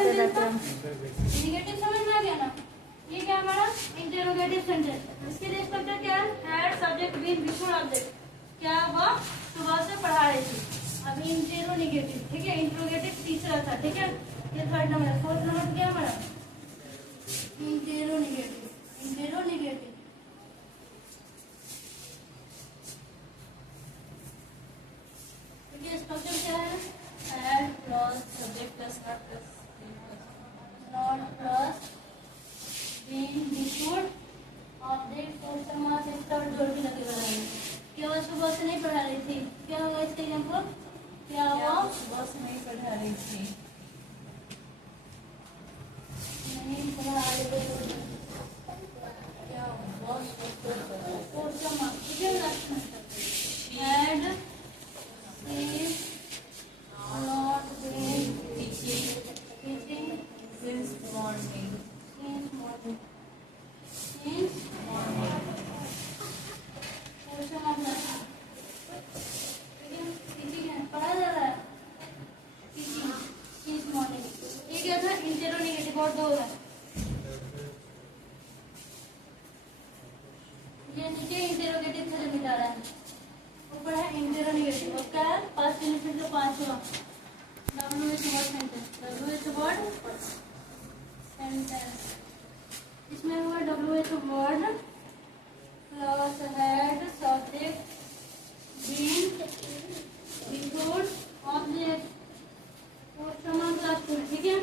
पढ़ाते रहते हैं। नेगेटिव समझ में आ गया ना? ये क्या हमारा इंटरोगेटिव सेंटेंस। इसके लिए स्ट्रक्चर क्या है? Had subject been before object. क्या वह सुबह से पढ़ा रही थी। अभी इंटरोगेटिव, ठीक है, इंटरोगेटिव तीसरा था, ठीक है, ये थर्ड नंबर है। फोर्थ नंबर क्या हमारा? इंटरोगेटिव। इंटरोगेटिव स्ट्रक्चर क्या है? Had plus subject plus not plus been before object question mark इसका जोड़ के लगेगा। क्या वह सुबह से नहीं पढ़ा रही थी? क्या होगा इसका एग्जांपल? क्या वह सुबह से नहीं पढ़ा रही थी। नहीं पढ़ा रही थी। क्या वह क्वेश्चन मार्क, ठीक है ना? Had not been teaching Since morning. since morning. Since morning. Question mark teaching है, पढ़ा जा रहा है। Teaching since morning। ये क्या था? इंटरोगेटिव और दो है। ये नीचे इंटरोगेटिव से मिटा रहा है, ऊपर है इंटरोगेटिव। और क्या है? पास्ट बेनिफिट का पांचवा W is word sentence। W is word sentence। इसमें हुआ W is word plus had subject been before object question mark plus two, ठीक है,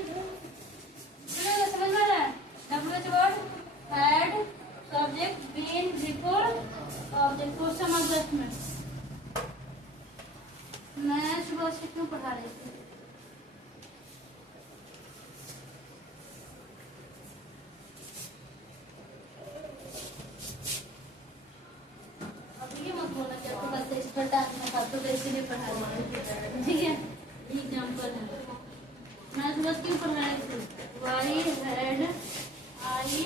समझ में आ रहा है? W is word had subject been before object question mark plus में। मैं सुबह से क्यों पढ़ा रही थी? अब ये मत बोलना कि आपको बस एक्सपर्ट आदमी था तो इसीलिए पढ़ा रही थी, ठीक है, एग्जाम्पल है। मैं सुबह क्यों पढ़ा रही थी? Why had I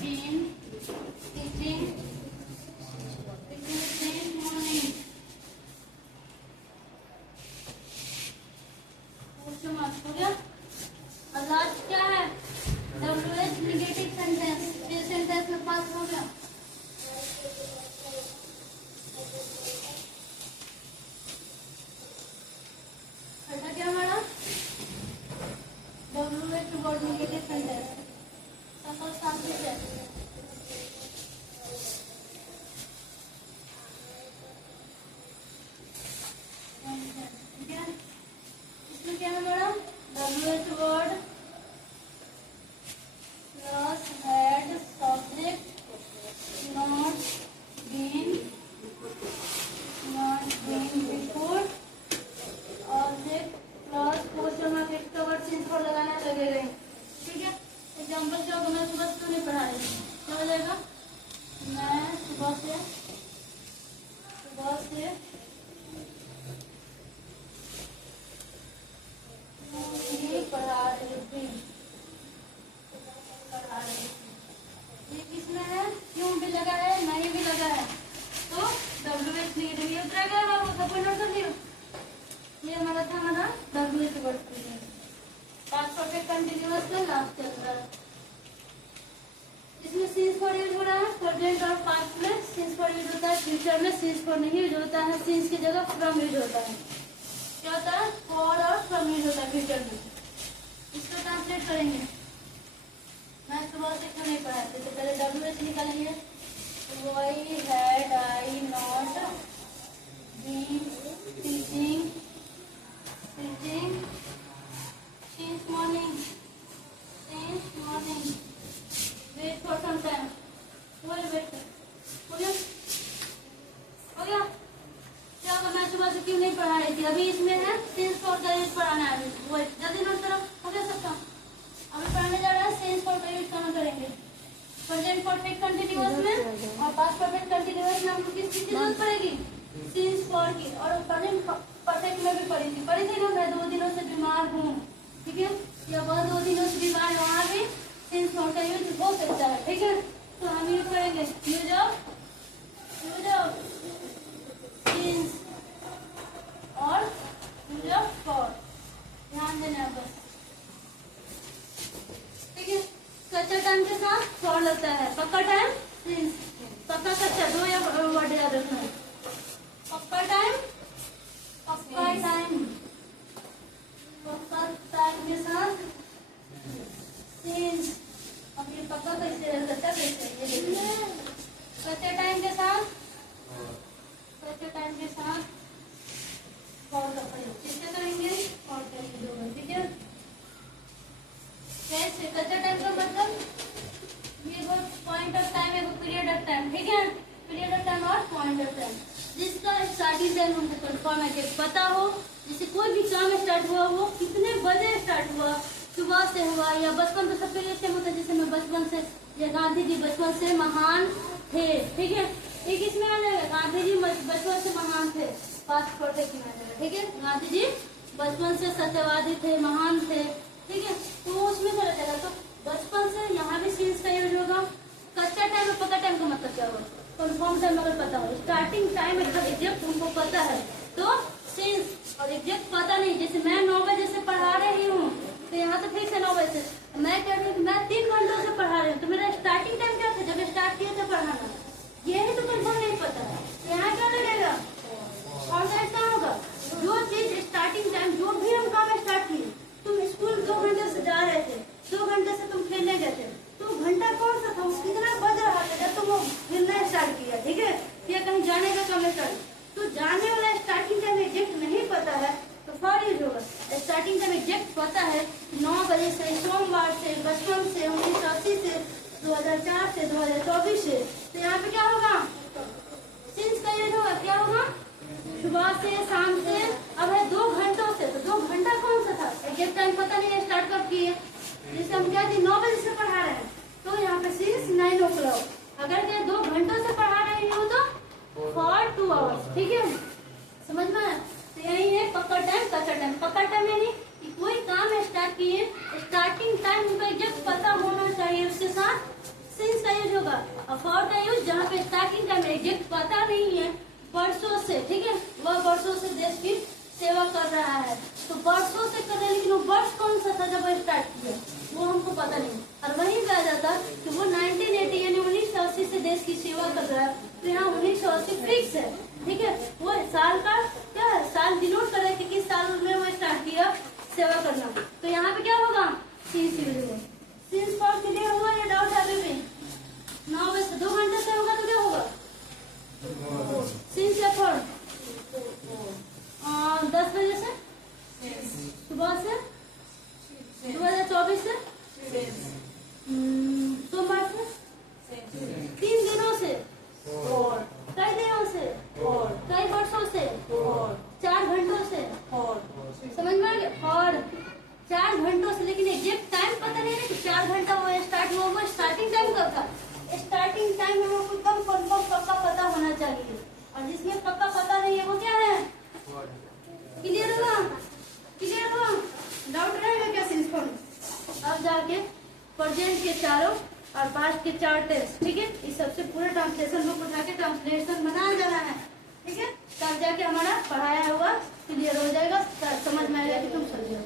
been teaching morning. हो गया। और लास्ट क्या है? WH negative sentence. ये सेंटेंस में पास हो गया। ऐसा क्या हमारा WH word negative sentence. Suppose सामने से ठीक है, इसमें क्या है हमारा? WH word plus had subject not been before object plus question mark extra word since पर लगाना लगेगा, ठीक है। एग्जाम्पल क्या होगा? मैं सुबह क्यों नहीं पढ़ा रही थी? क्या हो जाएगा? मैं सुबह से पढ़ा रही थी। ये किसमें है? क्यों भी लगा है, नहीं भी लगा है, तो WH नेगेटिव ये उतरेगा। बाबू सब नोट कर लियो। ये हमारा था हमारा WH word past perfect continuous का लास्ट चल रहा है। इसमें सिंस फॉर यूज हो रहा है। प्रेजेंट और पास्ट में सिंस फॉर यूज होता है, फ्यूचर में सिंस फॉर नहीं यूज होता है। सिंस की जगह फ्रॉम यूज होता है। क्या होता है? फॉर और फ्रॉम यूज होता है फ्यूचर में। इसको ट्रांसलेट करेंगे। मैं सुबह से क्यों नहीं पढ़ा थी? तो पहले WH निकालेंगे। Why had I not been teaching since morning। Wait for some time. Wait हो गया? क्या होगा? मैं सुबह से क्यों नहीं पढ़ा रही थी? अभी इसमें है सिंस फॉर का यूज पढ़ाना है। वो जल्दी नोट करो। हो गया सबका? अभी पढ़ाने जा रहा है सिंस फॉर का यूज कहाँ करेंगे? प्रेजेंट परफेक्ट कंटीन्यूअस में और पास्ट परफेक्ट कंटीन्यूअस में हमको किस चीज की जरूरत पड़ेगी? सिंस फॉर की। और प्रेजेंट परफेक्ट में भी पढ़ी थी ना। मैं 2 दिनों से बीमार हूँ, ठीक है, या वह 2 दिनों से बीमार, वहाँ भी सिंस फॉर का यूज हो सकता है, ठीक है। तो हम यूज करेंगे यूज ऑफ सिंस और यूज ऑफ फॉर। ध्यान देना बस। टाइम के साथ फॉर लगता है। पक्का टाइम सिंस, पक्का कच्चा, दो या वर्ड याद रखना है। पक्का टाइम, पक्का टाइम, पक्का टाइम के साथ सिंस। अब ये पक्का कैसे है, कच्चा कैसे है, ये देखिए। कच्चे टाइम के साथ, कच्चे टाइम के साथ फॉर का प्रयोग किससे करेंगे, फॉर करेंगे दोनों, ठीक है। कैसे, कच्चा टाइम का मतलब ये वो पॉइंट ऑफ टाइम है, वो पीरियड ऑफ टाइम, ठीक है। पीरियड ऑफ टाइम और पॉइंट ऑफ टाइम जिसका स्टार्टिंग टाइम हमको कंफर्म है कि पता हो। जैसे कोई भी काम स्टार्ट हुआ वो कितने बजे स्टार्ट हुआ, सुबह से हुआ या बचपन तो सबके लिए सेम होता है। जैसे मैं बचपन से, या गांधी जी बचपन से महान थे, ठीक है। एक इसमें गांधी जी बचपन से महान थे, पासपोर्ट है, ठीक है। गांधी जी बचपन से सत्यवादी थे, महान थे, ठीक है। तो वो उसमें चला जाएगा। तो बचपन से यहाँ भी सिंस का यूज होगा। कच्चा टाइम और पक्का टाइम का मतलब क्या होगा, कन्फर्म टाइम अगर पता हो, स्टार्टिंग टाइम एकदम एग्जैक्ट हमको पता है तो सिंस, और एग्जैक्ट पता नहीं, जैसे मैं 9 बजे से पढ़ा रही हूँ तो यहाँ तो फिक्स है 9 बजे से। मैं कह रही हूँ कि मैं 3 घंटों से पढ़ा रही हूँ, तो मेरा स्टार्टिंग टाइम क्या था जब स्टार्ट किया था पढ़ाना, यही तो कन्फर्म नहीं पता है। यहाँ क्या लगेगा, और क्या होगा, जो चीज स्टार्टिंग टाइम, जो भी हम काम स्टार्ट किए, तुम स्कूल 2 घंटे से जा रहे थे, 2 घंटे से तुम खेलने गए थे, तो घंटा कौन सा था, कितना बज रहा था जब तुम खेलना स्टार्ट किया, ठीक है, या कहीं जाने का काम स्टार्ट। तो जाने वाला स्टार्टिंग टाइम एग्जैक्ट नहीं पता है तो फॉर यूज होगा। स्टार्टिंग टाइम एग्जैक्ट पता है 9 बजे से, सोमवार से, बचपन से, 1980 से, 2004 से, 2024 से, तो यहाँ पे क्या होगा, सिंस का यूज होगा। क्या होगा, सुबह से, शाम से, अब है 2 घंटों से, तो 2 घंटा कौन सा था, एग्जैक्ट टाइम पता नहीं है, स्टार्ट कब किए। जैसे हम क्या थी 9 बजे से पढ़ा रहे हैं, तो यहाँ पे सिंस 9 o'clock। अगर क्या 2 घंटों से पढ़ा रही हूँ तो फॉर 2 hours, ठीक है, समझ में। तो यही है पक्का टाइम, कच्चा टाइम। पक्का टाइम यानी कि कोई काम स्टार्ट किए, स्टार्टिंग टाइम उनको एग्जैक्ट पता होना चाहिए, उसके साथ सिंस का यूज होगा। और फॉर का यूज जहाँ पे स्टार्टिंग टाइम एग्जैक्ट पता नहीं है, बरसों से, ठीक है, वह बरसों से देश की सेवा कर रहा है, तो बरसों से कर रहा है, लेकिन वो वर्ष कौन सा था जब वो स्टार्ट किया वो हमको पता नहीं। और वही कहा जाता कि वो 1980 यानी 1980 से देश की सेवा कर रहा है, तो यहाँ 1980 फिक्स है, ठीक है। वो साल का क्या है, साल डिनोट कर रहा है कि किस साल में वो स्टार्ट किया सेवा करना। तो यहाँ पे क्या होगा, सिंस यूज होगा। सिंस फॉर क्लियर हुआ या डाउट है अभी भी? 9 बजे से 2 घंटे से होगा तो क्या होगा, सिंस या फॉर। 10 बजे से, सुबह से, 2024 से, सोमवार से, 3 दिनों से, कई दिनों से, कई वर्षों से, 4 घंटों से, समझ में आ गया। और 4 घंटों से, लेकिन एग्जैक्ट टाइम पता नहीं है कि 4 घंटा वो स्टार्ट हुआ, वो स्टार्टिंग टाइम कब था। स्टार्टिंग टाइम हमें एकदम कन्फर्म पक्का पता होना चाहिए, और जिसमें पक्का पता नहीं है वो क्या है, क्लियर होगा, क्लियर हुआ, डाउट रहेगा क्या सिंस फॉर। अब जाके प्रेजेंट के चारों और पास्ट के 4 टेस्ट, ठीक है, इस सबसे पूरा ट्रांसलेशन बुक उठा के ट्रांसलेशन बनाया जाना है, ठीक है, तब जाके हमारा पढ़ाया हुआ क्लियर हो जाएगा, समझ में आएगा कि तुम समझो।